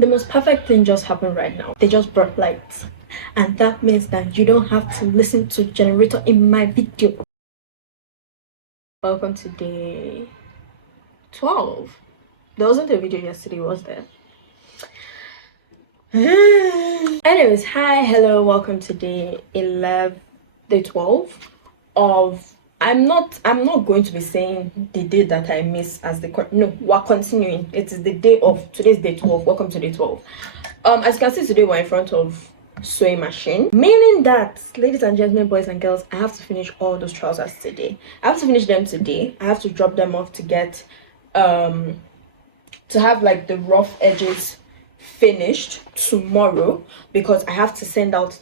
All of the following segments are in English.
The most perfect thing just happened right now. They just brought lights, and that means that you don't have to listen to generator in my video. Welcome to day 12. There wasn't a video yesterday, was there? Anyways, hi, hello, welcome to day 12 of I'm not going to be saying the day that I miss as the no, we're continuing. It is the day of today's day 12. Welcome to day 12. As you can see, today we're in front of sewing machine, meaning that, ladies and gentlemen, boys and girls, I have to finish all those trousers today. I have to finish them today. I have to drop them off to get to have like the rough edges finished tomorrow, because I have to send out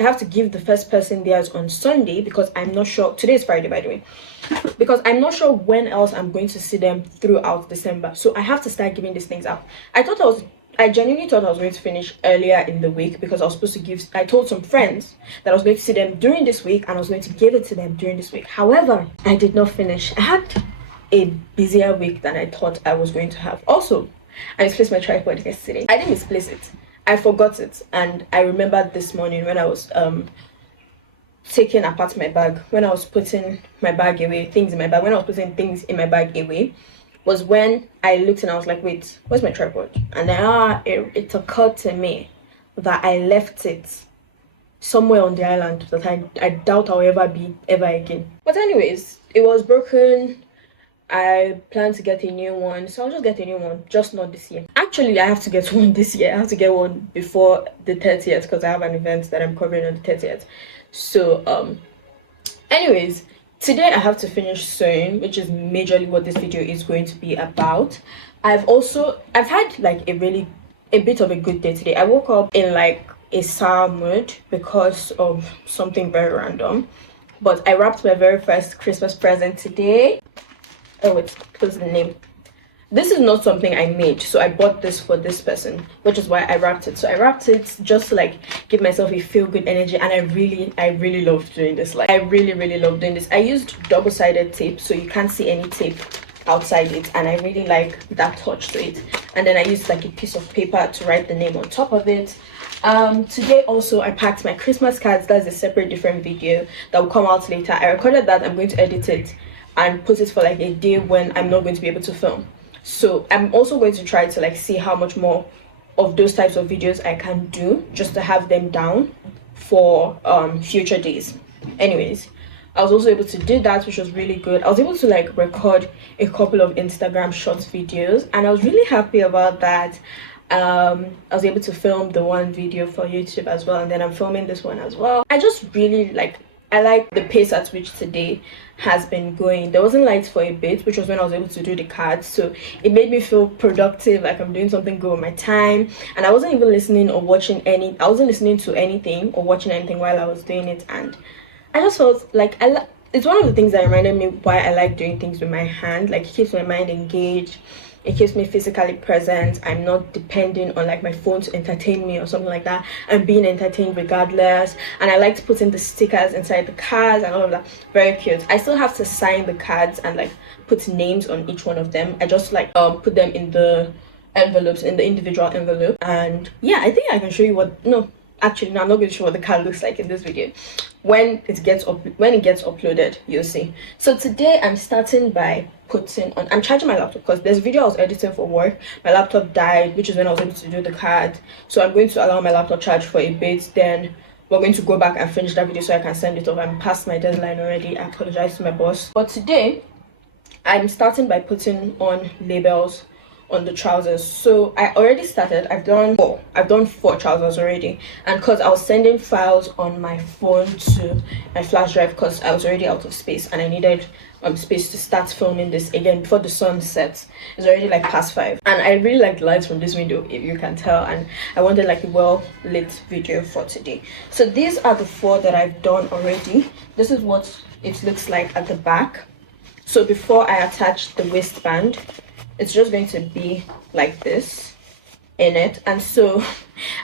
I have to give the first person theirs on Sunday, because I'm not sure. Today is Friday, by the way, because I'm not sure when else I'm going to see them throughout December. So I have to start giving these things out. I genuinely thought I was going to finish earlier in the week, because I was supposed to I told some friends that I was going to see them during this week and I was going to give it to them during this week. However, I did not finish. I had a busier week than I thought I was going to have. Also, I misplaced my tripod yesterday. I didn't misplace it. I forgot it, and I remembered this morning when I was taking apart my bag, when I was putting my bag away, things in my bag, when I was putting things in my bag away, was when I looked and I was like, wait, where's my tripod? And then it occurred to me that I left it somewhere on the island that I doubt I'll ever be ever again. But anyways, it was broken. I plan to get a new one, so I'll just get a new one, just not this year. Actually, I have to get one this year. I have to get one before the 30th, because I have an event that I'm covering on the 30th. So anyways, today I have to finish sewing, which is majorly what this video is going to be about. I've had like a bit of a good day today. I woke up in like a sour mood because of something very random, but I wrapped my very first Christmas present today. Oh, it's close the name. This is not something I made, so I bought this for this person, which is why I wrapped it. So I wrapped it just to like give myself a feel-good energy, and I really loved doing this. Like, I really love doing this. I used double-sided tape, so you can't see any tape outside it, and I really like that touch to it. And then I used like a piece of paper to write the name on top of it. Today also I packed my Christmas cards. That's a separate different video that will come out later. I recorded that. I'm going to edit it and put it for like a day when I'm not going to be able to film. So I'm also going to try to like see how much more of those types of videos I can do, just to have them down for future days. Anyways, I was also able to do that, which was really good. I was able to like record a couple of Instagram short videos, and I was really happy about that. I was able to film the one video for YouTube as well, and then I'm filming this one as well. I just really I like the pace at which today has been going. There wasn't lights for a bit, which was when I was able to do the cards, so it made me feel productive, like I'm doing something good with my time. And I wasn't even listening or watching I wasn't listening to anything or watching anything while I was doing it, and I just felt like it's one of the things that reminded me why I like doing things with my hand. Like, it keeps my mind engaged, it keeps me physically present. I'm not depending on like my phone to entertain me or something like that. I'm being entertained regardless. And I like to put in the stickers inside the cards and all of that. Very cute. I still have to sign the cards and like put names on each one of them. I just like put them in the envelopes, in the individual envelope. And yeah, I think I can show you actually, no, I'm not going to show what the card looks like in this video. When it gets uploaded, you'll see. So today I'm starting by I'm charging my laptop, because there's a video I was editing for work. My laptop died, which is when I was able to do the card. So I'm going to allow my laptop charge for a bit, then we're going to go back and finish that video so I can send it off. I'm past my deadline already. I apologize to my boss. But today I'm starting by putting on labels on the trousers. So I already started. I've done four trousers already, and because I was sending files on my phone to my flash drive, because I was already out of space and I needed space to start filming this again before the sun sets. It's already like past 5, and I really like the lights from this window, if you can tell, and I wanted like a well lit video for today. So these are the 4 that I've done already. This is what it looks like at the back. So before I attach the waistband, it's just going to be like this in it. And so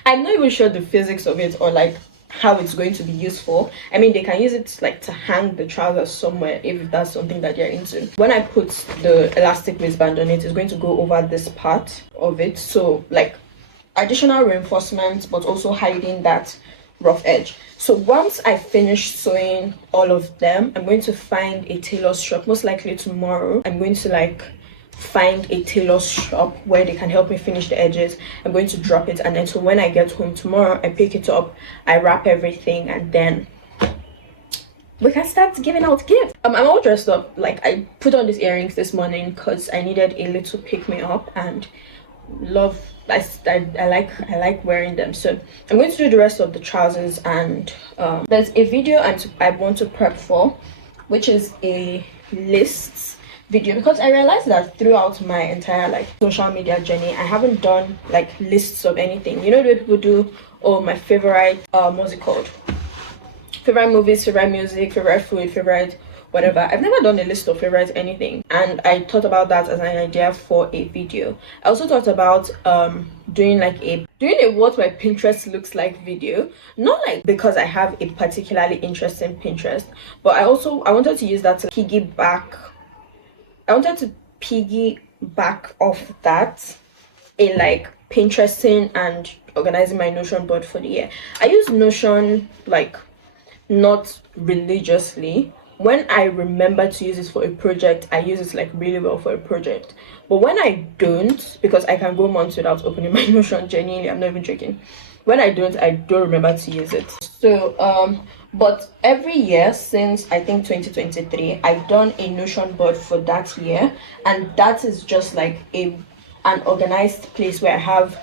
I'm not even sure the physics of it, or like how it's going to be used for. I mean, they can use it like to hang the trousers somewhere if that's something that you're into. When I put the elastic waistband on it, it's going to go over this part of it, so like additional reinforcement but also hiding that rough edge. So once I finish sewing all of them, I'm going to find a tailor's shop. Most likely tomorrow I'm going to like find a tailor's shop where they can help me finish the edges. I'm going to drop it, and then so when I get home tomorrow, I pick it up, I wrap everything, and then we can start giving out gifts. I'm all dressed up. Like, I put on these earrings this morning because I needed a little pick me up, and I like wearing them. So I'm going to do the rest of the trousers, and there's a video I want to prep for, which is a lists video, because I realized that throughout my entire like social media journey, I haven't done like lists of anything. You know, the way people do, oh, my favorite what's it called, favorite movies, favorite music, favorite food, favorite whatever. I've never done a list of favorite anything, and I thought about that as an idea for a video. I also thought about doing a what my Pinterest looks like video, not like because I have a particularly interesting Pinterest, but I wanted to use that to piggyback off that in like Pinteresting and organizing my Notion board for the year. I use Notion like not religiously. When I remember to use it for a project, I use it like really well for a project. But when I don't, because I can go months without opening my Notion, genuinely, I'm not even joking. When I don't remember to use it. So but every year since I think 2023, I've done a Notion board for that year, and that is just like an organized place where I have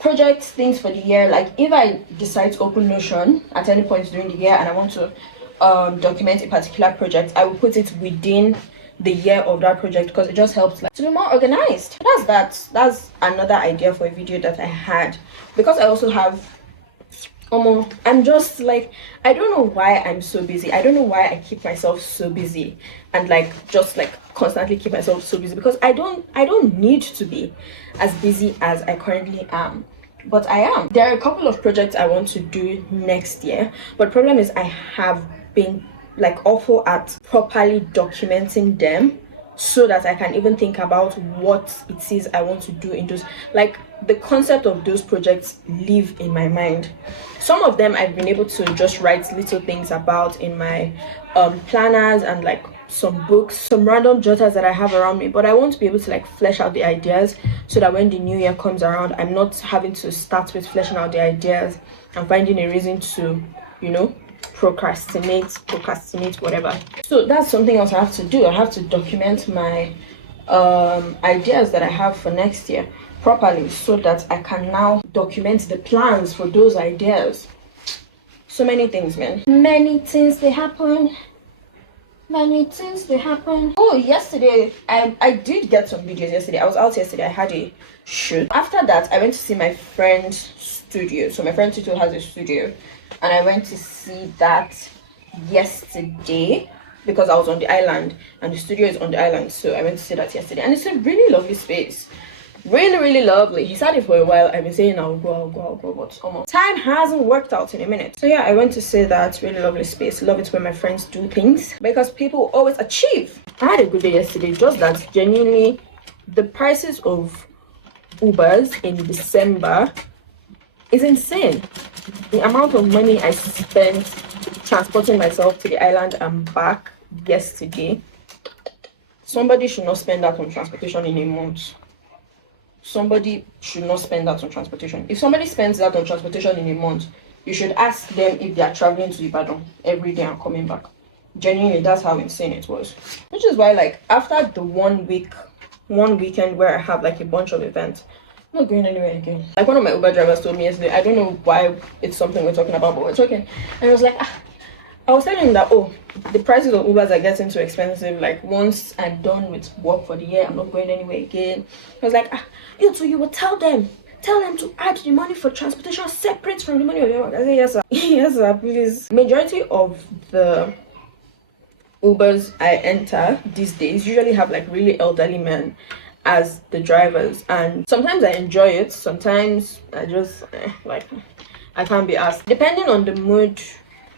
projects, things for the year. Like if I decide to open Notion at any point during the year and I want to document a particular project, I will put it within the year of that project, because it just helps like to be more organized. That's another idea for a video that I had, because I also have I'm just like, I don't know why I'm so busy. I don't know why I keep myself so busy and like just like constantly keep myself so busy, because I don't need to be as busy as I currently am, but I am. There are a couple of projects I want to do next year, but the problem is I have been like awful at properly documenting them so that I can even think about what it is I want to do in those. Like the concept of those projects live in my mind. Some of them I've been able to just write little things about in my planners and like some books, some random jotters that I have around me, but I want to be able to like flesh out the ideas so that when the new year comes around, I'm not having to start with fleshing out the ideas and finding a reason to, you know, procrastinate, whatever. So that's something else I have to do. I have to document my ideas that I have for next year properly, so that I can now document the plans for those ideas. So many things, man. Many things they happen. Oh, yesterday I did get some videos yesterday. I was out yesterday. I had a shoot. After that, I went to see my friend's studio. So my friend Tito has a studio, and I went to see that yesterday because I was on the island and the studio is on the island. So I went to see that yesterday, and it's a really lovely space. Really lovely. He said it for a while. I've been saying I'll go, but time hasn't worked out in a minute. So yeah, I went to see that really lovely space. Love it when my friends do things, because people always achieve. I had a good day yesterday, just that genuinely the prices of Ubers in December is insane. The amount of money I spent transporting myself to the island and back yesterday, somebody should not spend that on transportation in a month. Somebody should not spend that on transportation. If somebody spends that on transportation in a month, you should ask them if they are traveling to Ibadan every day and coming back. Genuinely, that's how insane it was. Which is why, like, after the one weekend where I have like a bunch of events, I'm not going anywhere again. Like one of my Uber drivers told me yesterday, I don't know why it's something we're talking about, but we're talking. And I was like, I was telling him that, oh, the prices of Ubers are getting too expensive. Like, once I'm done with work for the year, I'm not going anywhere again. I was like, so you would tell them to add the money for transportation separate from the money of your work. I said, yes, sir. Yes, sir, please. Majority of the Ubers I enter these days usually have like really elderly men as the drivers, and sometimes I enjoy it, sometimes I just like I can't be asked. Depending on the mood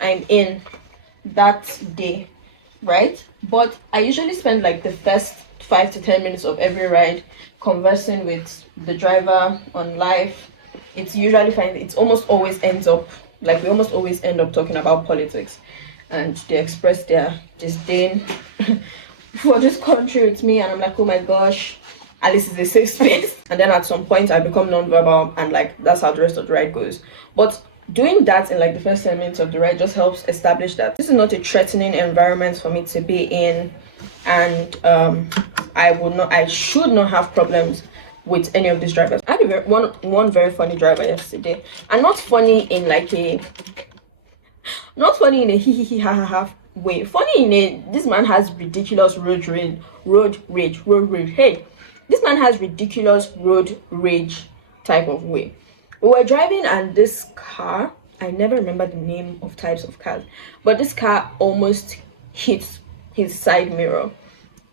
I'm in that day, right? But I usually spend like the first 5 to 10 minutes of every ride conversing with the driver on life. It's usually fine. It's almost always ends up like we almost always end up talking about politics, and they express their disdain for this country with me, and I'm like, oh my gosh, at least it's a safe space. And then at some point I become non-verbal, and like that's how the rest of the ride goes. But doing that in like the first 10 minutes of the ride just helps establish that this is not a threatening environment for me to be in, and I should not have problems with any of these drivers. I had one very funny driver yesterday, and not funny in like a hee hee hee ha ha ha way. Funny in a this man has ridiculous road rage. Hey, this man has ridiculous road rage type of way. We were driving, and this car, I never remember the name of types of cars, but this car almost hit his side mirror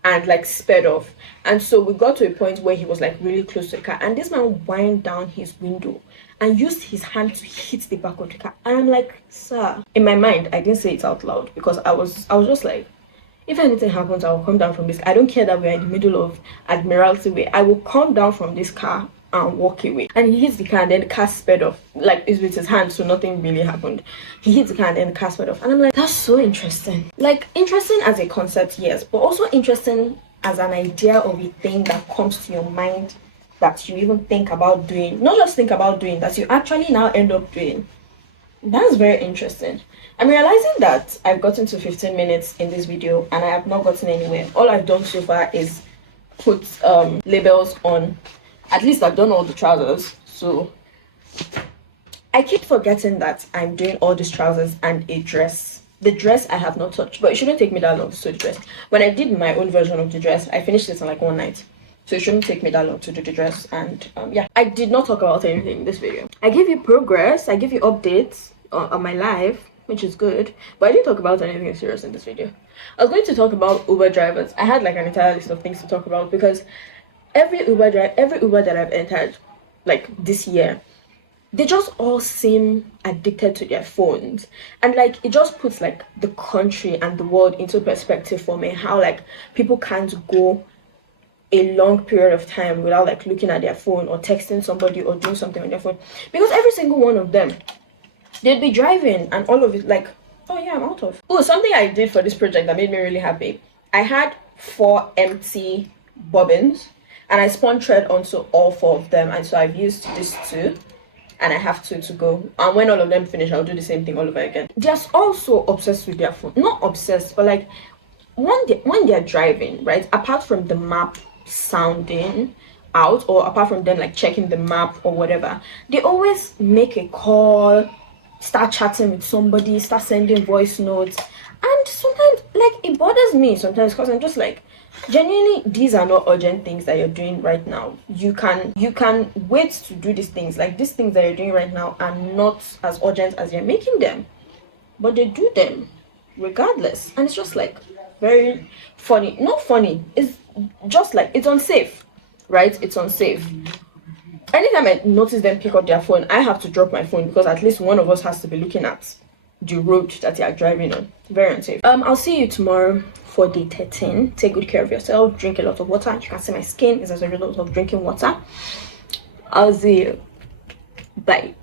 and like sped off. And so we got to a point where he was like really close to the car, and this man wind down his window and used his hand to hit the back of the car. And I'm like, sir, in my mind I didn't say it out loud because I was just like, if anything happens, I will come down from this. I don't care that we're in the middle of Admiralty Way. I will come down from this car and walk away. And he hits the car, and then the car sped off. Like, it's with his hand, so nothing really happened. He hits the car, and then the car sped off. And I'm like, that's so interesting. Like, interesting as a concept, yes, but also interesting as an idea of a thing that comes to your mind that you even think about doing. Not just think about doing, that you actually now end up doing. That's very interesting. I'm realizing that I've gotten to 15 minutes in this video and I have not gotten anywhere. All I've done so far is put labels on. At least I've done all the trousers. So I keep forgetting that I'm doing all these trousers and a dress. The dress I have not touched, but it shouldn't take me that long to sew the dress. When I did my own version of the dress, I finished it in like one night. So it shouldn't take me that long to do the dress. And yeah, I did not talk about anything in this video. I give you progress, I give you updates on my life, which is good, but I didn't talk about anything serious in this video. I was going to talk about Uber drivers. I had like an entire list of things to talk about because every Uber that I've entered like this year, they just all seem addicted to their phones, and like it just puts like the country and the world into perspective for me, how like people can't go a long period of time without like looking at their phone or texting somebody or doing something on their phone, because every single one of them, they'd be driving and all of it like, oh yeah, I'm out of. Oh, something I did for this project that made me really happy, I had 4 empty bobbins and I spun thread onto all 4 of them, and so I've used these 2 and I have 2 to go, and when all of them finish I'll do the same thing all over again. They're also obsessed with their phone. Not obsessed, but like when they're driving, right, apart from the map sounding out or apart from them like checking the map or whatever, they always make a call, start chatting with somebody, start sending voice notes. And sometimes like it bothers me sometimes because I'm just like, genuinely, these are not urgent things that you're doing right now. You can wait to do these things. Like these things that you're doing right now are not as urgent as you're making them, but they do them regardless. And it's just like very funny. Not funny, it's just like it's unsafe, right? It's unsafe. Anytime I notice them pick up their phone, I have to drop my phone because at least one of us has to be looking at the road that you are driving on. Very unsafe. I'll see you tomorrow for day 13. Take good care of yourself, drink a lot of water. You can see my skin is as a result of drinking water. I'll see you. Bye.